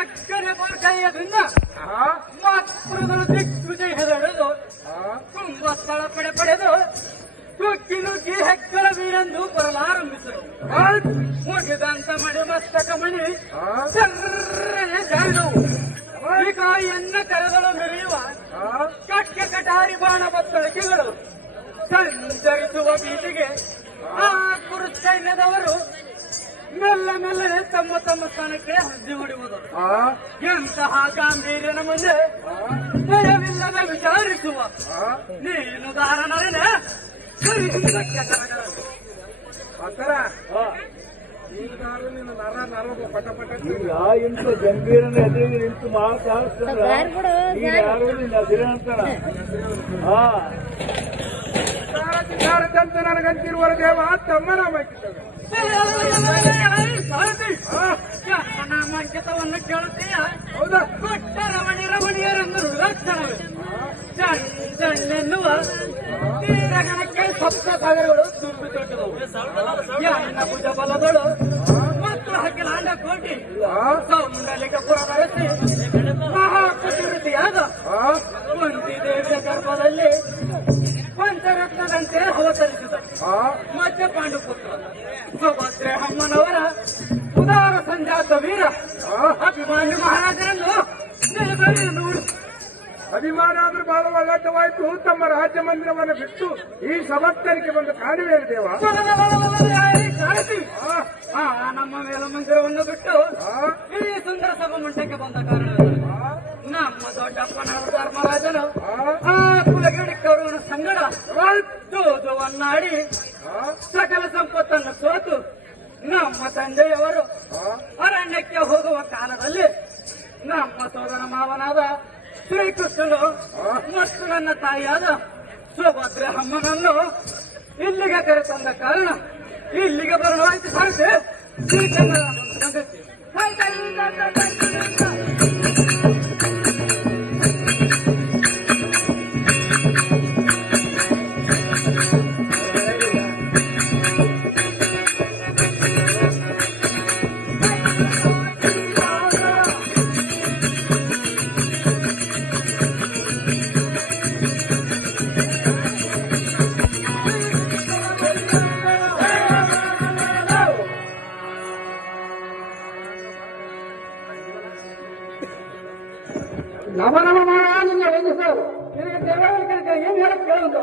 ಎಕ್ಕರೆ ಕೈಯದಿಂದ ಮಾತ್ರಗಳು ದಿಗ್ವಿಜಯ ಹೆದೆಡೆದು ತುಂಬ ಸ್ಥಳ ಪಡೆದು ನುಗ್ಗಿ ನುಗ್ಗಿ ಹೆಕ್ಕಳ ವೀರೆಂದು ಬರಲಾರಂಭಿಸರು. ಮುಗಿದಂತ ಮಣಿ ಮಸ್ತಕ ಮಣಿ ಚರ್ರನೆ ಜಾರಿದವು. ಕಾಯಿಯನ್ನ ಕರೆದಳು ಮೆರೆಯುವ ಕಟ್ಕೆ ಕಟಾರಿ ಬಾಣ ಬತ್ತಳಿಕೆಗಳು ಸಂಚರಿಸುವ ಬೀದಿಗೆ ಆ ಕುರು ಸೈನ್ಯದವರು ಮೆಲ್ಲ ಮೆಲ್ಲನೆ ತಮ್ಮ ತಮ್ಮ ಸ್ಥಾನಕ್ಕೆ ಹೆಜ್ಜೆ ಹೊಡೆಯುವುದು. ಎಂತಹ ಗಾಂಭೀರ್ಯನ ಮುಂದೆ ಭಯವಿಲ್ಲದೆ ವಿಚಾರಿಸುವ ನೀನು ದಾರನರೇನೆ ಇಂಥ ಗಂಭೀರನ ಎದುರಿಗೆ ನಿಂತು ಮಾತಾಡ್ತಾರ ಯಾರು ನಿನ್ನ ದಿನಂತರ ನನಗಂತಿರುವ ದೇವ ತಮ್ಮನ ನಾಮಾಂಕಿತವನ್ನು ಕೇಳುತ್ತೀಯ? ಹೌದಾ? ಕೊಟ್ಟ ರಮಣಿಯರೆಂದರು ಲಕ್ಷಣವೇ ಜಣ್ಣೆನ್ನುವ ತೀರಗಣಕ್ಕೆ ಸಪ್ತ ಸಾಗರಗಳು ತುಂಬಿ ತೊಟ್ಟಿದವು. ಯಾನ ಭುಜ ಬಲದಳು ಮತ್ತು ಹಕ್ಕಿಲಾಂಡ ಕೋಟಿ ಸೌಂದರ್ಯಕ್ಕೆ ಪುರವರಿಸಿ ಮಹಾಕೃತಿಯಾದ ಕುಂತಿ ದೇವಿಯ ಗರ್ಭದಲ್ಲಿ ಪಂಚರತ್ನದಂತೆ ಅವತರಿಸಿದ ಮಧ್ಯ ಪಾಂಡುಪುತ್ರ ಸುಭದ್ರೆ ಅಮ್ಮನವರ ಉದಾರ ಸಂಜಾತ ವೀರ ಅಭಿಮಾನ್ಯ ಮಹಾರಾಜರನ್ನು ನೋಡಿ ಅಭಿಮಾನ ಆದ್ರೂ ಬಹಳ ಒಳ್ಳಾಟವಾಯಿತು. ತಮ್ಮ ರಾಜ್ಯ ಮಂದಿರವನ್ನು ಬಿಟ್ಟು ಈ ಸಭತ್ತರಿಗೆ ಬಂದು ಕಾಣುವೆ ದೇವ. ನಮ್ಮ ಮೇಲ ಮಂದಿರವನ್ನು ಬಿಟ್ಟು ಈ ಸುಂದರ ಸಭಾ ಮಂಟಕ್ಕೆ ಬಂದ ಕಾರಣ ನಮ್ಮ ದೊಡ್ಡಪ್ಪನ ಧರ್ಮರಾಜನು ಆ ಕುಲಗಿಡಿ ಕರುವಿನ ಸಂಗಡ ದೂದುವನ್ನಾಡಿ ಸಕಲ ಸಂಪತ್ತನ್ನು ಸೋತು ನಮ್ಮ ತಂದೆಯವರು ಅರಣ್ಯಕ್ಕೆ ಹೋಗುವ ಕಾಲದಲ್ಲಿ ನಮ್ಮ ಸೋದರ ಮಾವನಾದ ಶ್ರೀಕೃಷ್ಣನು ಮತ್ತು ನನ್ನ ತಾಯಿಯಾದ ಸುಭದ್ರೆ ಅಮ್ಮನನ್ನು ಇಲ್ಲಿಗೆ ಕರೆತಂದ ಕಾರಣ ಇಲ್ಲಿಗೆ ಬರಲಾಯಿತು ಸಾಧ್ಯ ಶ್ರೀಕೃಷ್ಣ ಸಂಗತಿ. ನವ ನವ ನಿನ್ನ ಹೆಂಗಸರು ನಿನಗೆ ದೇವಾಲಯ ಏನ್ ಹೇಳಕ್ ಕೇಳುವಂತ